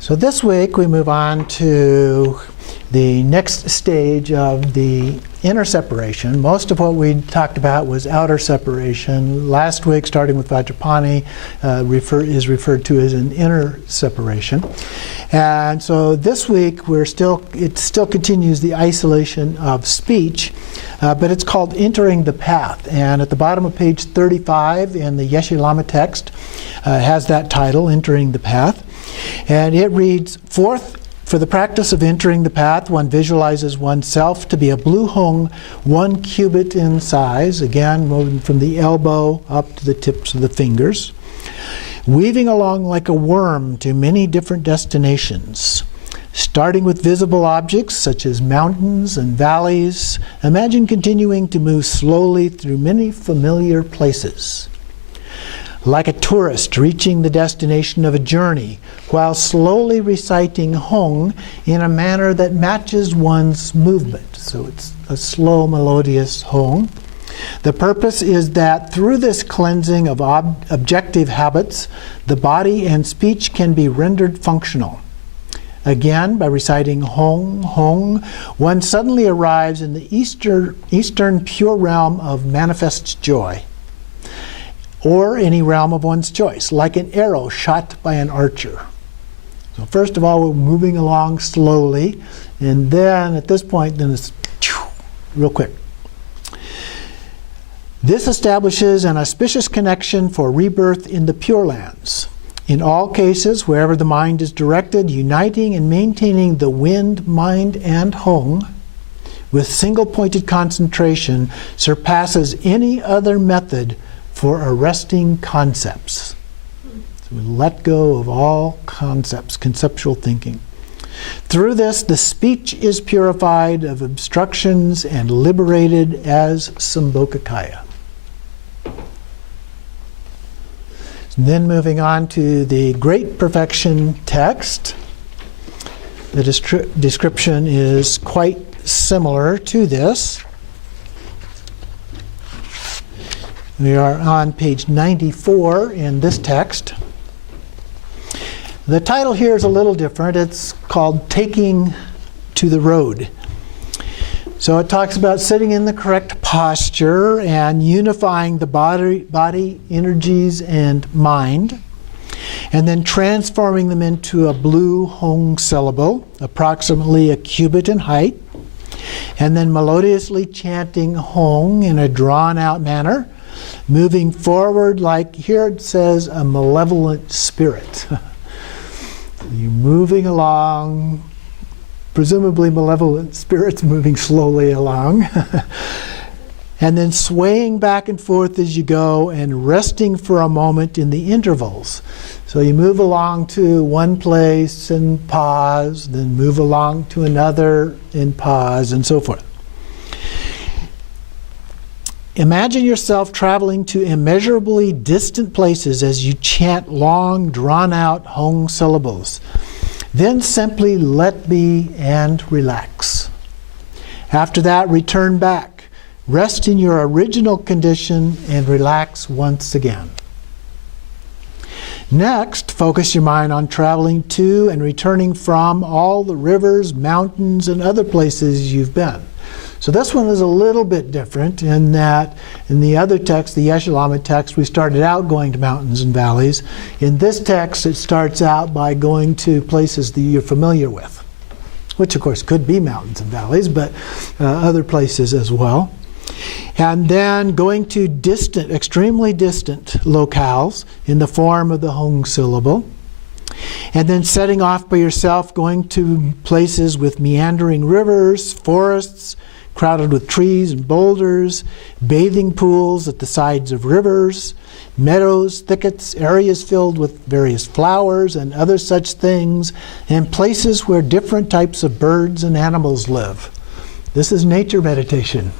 So this week we move on to the next stage of the inner separation. Most of what we talked about was outer separation. Last week, starting with Vajrapani, is referred to as an inner separation. And so this week it still continues the isolation of speech, but it's called Entering the Path. And at the bottom of page 35 in the Yeshe Lama text has that title, Entering the Path. And it reads, "Fourth, for the practice of entering the path, one visualizes oneself to be a blue hung, 1 cubit in size," again, moving from the elbow up to the tips of the fingers, "weaving along like a worm to many different destinations. Starting with visible objects such as mountains and valleys, imagine continuing to move slowly through many familiar places. Like a tourist reaching the destination of a journey, while slowly reciting Hong in a manner that matches one's movement." So it's a slow, melodious Hong. The purpose is that through this cleansing of objective habits, the body and speech can be rendered functional. Again, by reciting Hong, Hong, one suddenly arrives in the Eastern pure realm of manifest joy, or any realm of one's choice, like an arrow shot by an archer. So first of all, we're moving along slowly, and then at this point, then it's real quick. This establishes an auspicious connection for rebirth in the Pure Lands. In all cases, wherever the mind is directed, uniting and maintaining the wind, mind, and Hong with single-pointed concentration surpasses any other method for arresting concepts. So we let go of all concepts, conceptual thinking. Through this, the speech is purified of obstructions and liberated as Sambhogakaya. And then moving on to the Great Perfection text. The description is quite similar to this. We are on page 94 in this text. The title here is a little different. It's called Taking to the Road. So it talks about sitting in the correct posture and unifying the body, energies, and mind, and then transforming them into a blue Hong syllable, approximately a cubit in height, and then melodiously chanting Hong in a drawn-out manner, moving forward like, here it says, a malevolent spirit. You're moving along, presumably malevolent spirits moving slowly along, and then swaying back and forth as you go and resting for a moment in the intervals. So you move along to one place and pause, then move along to another and pause, and so forth. Imagine yourself traveling to immeasurably distant places as you chant long, drawn-out Hong syllables. Then simply let be and relax. After that, return back. Rest in your original condition and relax once again. Next, focus your mind on traveling to and returning from all the rivers, mountains, and other places you've been. So this one is a little bit different in that in the other text, the Yeshe Lama text, we started out going to mountains and valleys. In this text, it starts out by going to places that you're familiar with, which of course could be mountains and valleys, but other places as well. And then going to distant, extremely distant locales in the form of the Hong syllable. And then setting off by yourself, going to places with meandering rivers, forests, crowded with trees and boulders, bathing pools at the sides of rivers, meadows, thickets, areas filled with various flowers and other such things, and places where different types of birds and animals live. This is nature meditation,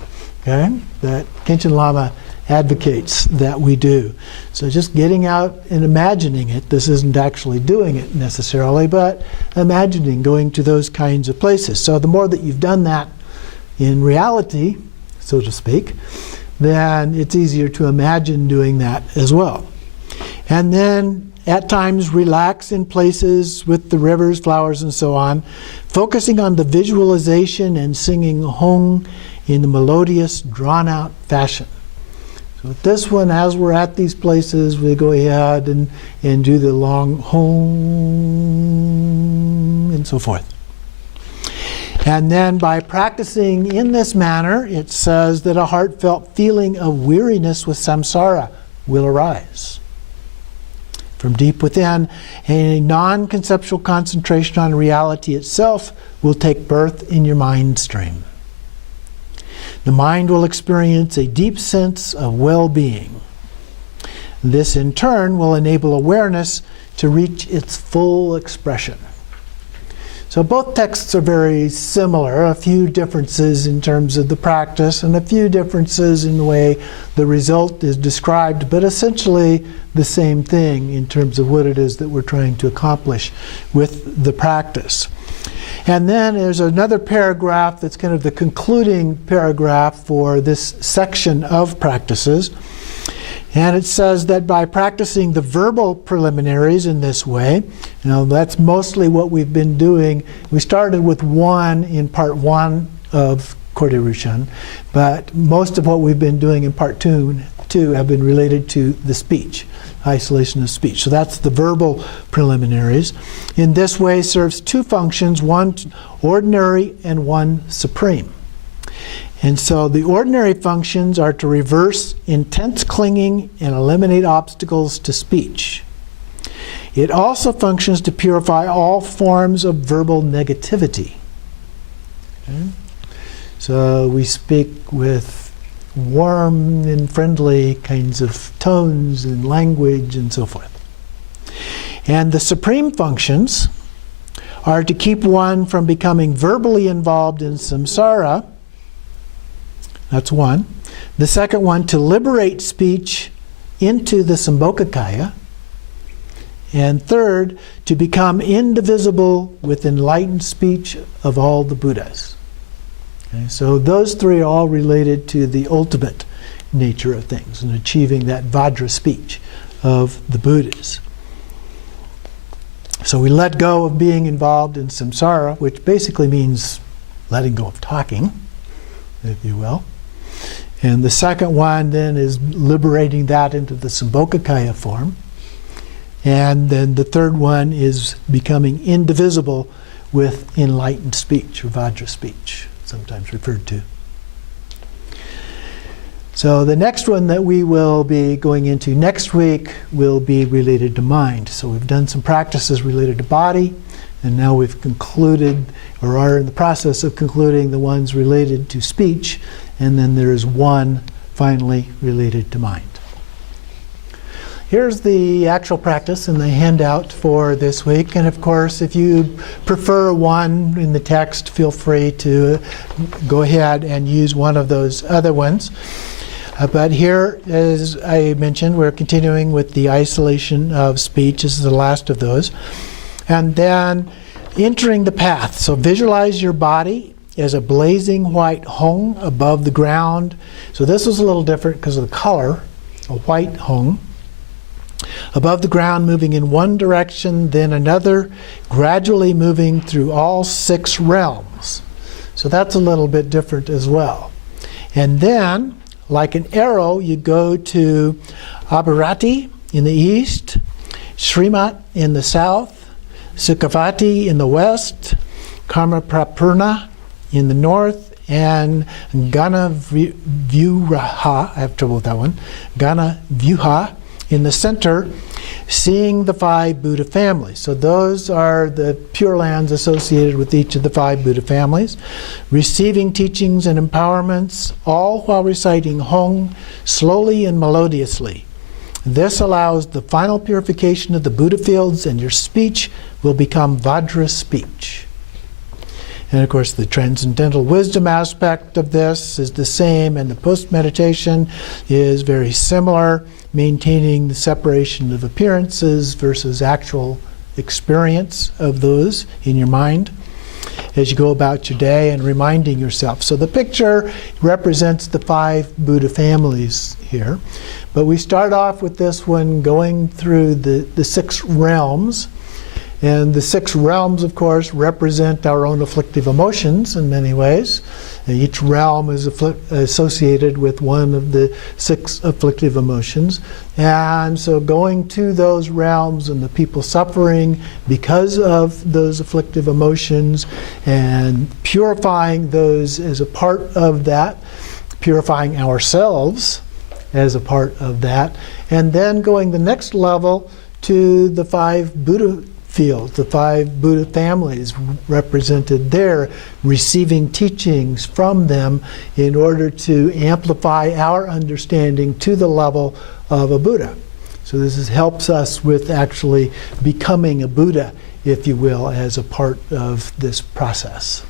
okay, that Khenchen Lama advocates that we do. So just getting out and imagining it, this isn't actually doing it necessarily, but imagining going to those kinds of places. So the more that you've done that in reality, so to speak, then it's easier to imagine doing that as well. And then at times relax in places with the rivers, flowers, and so on, focusing on the visualization and singing Hong in the melodious, drawn-out fashion. So with this one, as we're at these places, we go ahead and do the long Hong and so forth. And then by practicing in this manner, it says that a heartfelt feeling of weariness with samsara will arise. From deep within, a non-conceptual concentration on reality itself will take birth in your mind stream. The mind will experience a deep sense of well-being. This in turn will enable awareness to reach its full expression. So both texts are very similar, a few differences in terms of the practice and a few differences in the way the result is described, but essentially the same thing in terms of what it is that we're trying to accomplish with the practice. And then there's another paragraph that's kind of the concluding paragraph for this section of practices. And it says that by practicing the verbal preliminaries in this way, that's mostly what we've been doing. We started with one in part one of Khorde Rushen, but most of what we've been doing in part two have been related to the speech, isolation of speech. So that's the verbal preliminaries. In this way serves two functions, one ordinary and one supreme. And so the ordinary functions are to reverse intense clinging and eliminate obstacles to speech. It also functions to purify all forms of verbal negativity. Okay? So we speak with warm and friendly kinds of tones and language and so forth. And the supreme functions are to keep one from becoming verbally involved in samsara. That's one. The second one, to liberate speech into the Sambhogakaya. And third, to become indivisible with enlightened speech of all the Buddhas. Okay, so those three are all related to the ultimate nature of things and achieving that Vajra speech of the Buddhas. So we let go of being involved in samsara, which basically means letting go of talking, if you will. And the second one then is liberating that into the Sambhogakaya form. And then the third one is becoming indivisible with enlightened speech, or Vajra speech, sometimes referred to. So the next one that we will be going into next week will be related to mind. So we've done some practices related to body, and now we've concluded, or are in the process of concluding, the ones related to speech. And then there is one finally related to mind. Here's the actual practice in the handout for this week. And of course, if you prefer one in the text, feel free to go ahead and use one of those other ones. But here, as I mentioned, we're continuing with the isolation of speech. This is the last of those. And then entering the path. So visualize your body as a blazing white Hong above the ground. So this is a little different because of the color, a white Hong. Above the ground, moving in one direction, then another, gradually moving through all 6 realms. So that's a little bit different as well. And then, like an arrow, you go to Abhirati in the east, Srimat in the south, Sukhavati in the west, Karmaprapurna in the north, and Gana Vyuha, I have trouble with that one, Gana Vyuha in the center, seeing the 5 Buddha families. So those are the Pure Lands associated with each of the 5 Buddha families, receiving teachings and empowerments, all while reciting Hong slowly and melodiously. This allows the final purification of the Buddha fields, and your speech will become Vajra speech. And of course, the transcendental wisdom aspect of this is the same, and the post-meditation is very similar, maintaining the separation of appearances versus actual experience of those in your mind. as you go about your day and reminding yourself. So the picture represents the 5 Buddha families here. But we start off with this one going through the 6 realms. And the 6 realms, of course, represent our own afflictive emotions in many ways. And each realm is associated with one of the 6 afflictive emotions. And so going to those realms and the people suffering because of those afflictive emotions and purifying those as a part of that, purifying ourselves as a part of that, and then going the next level to the 5 Buddha fields, the 5 Buddha families represented there, receiving teachings from them in order to amplify our understanding to the level of a Buddha. So this helps us with actually becoming a Buddha, if you will, as a part of this process.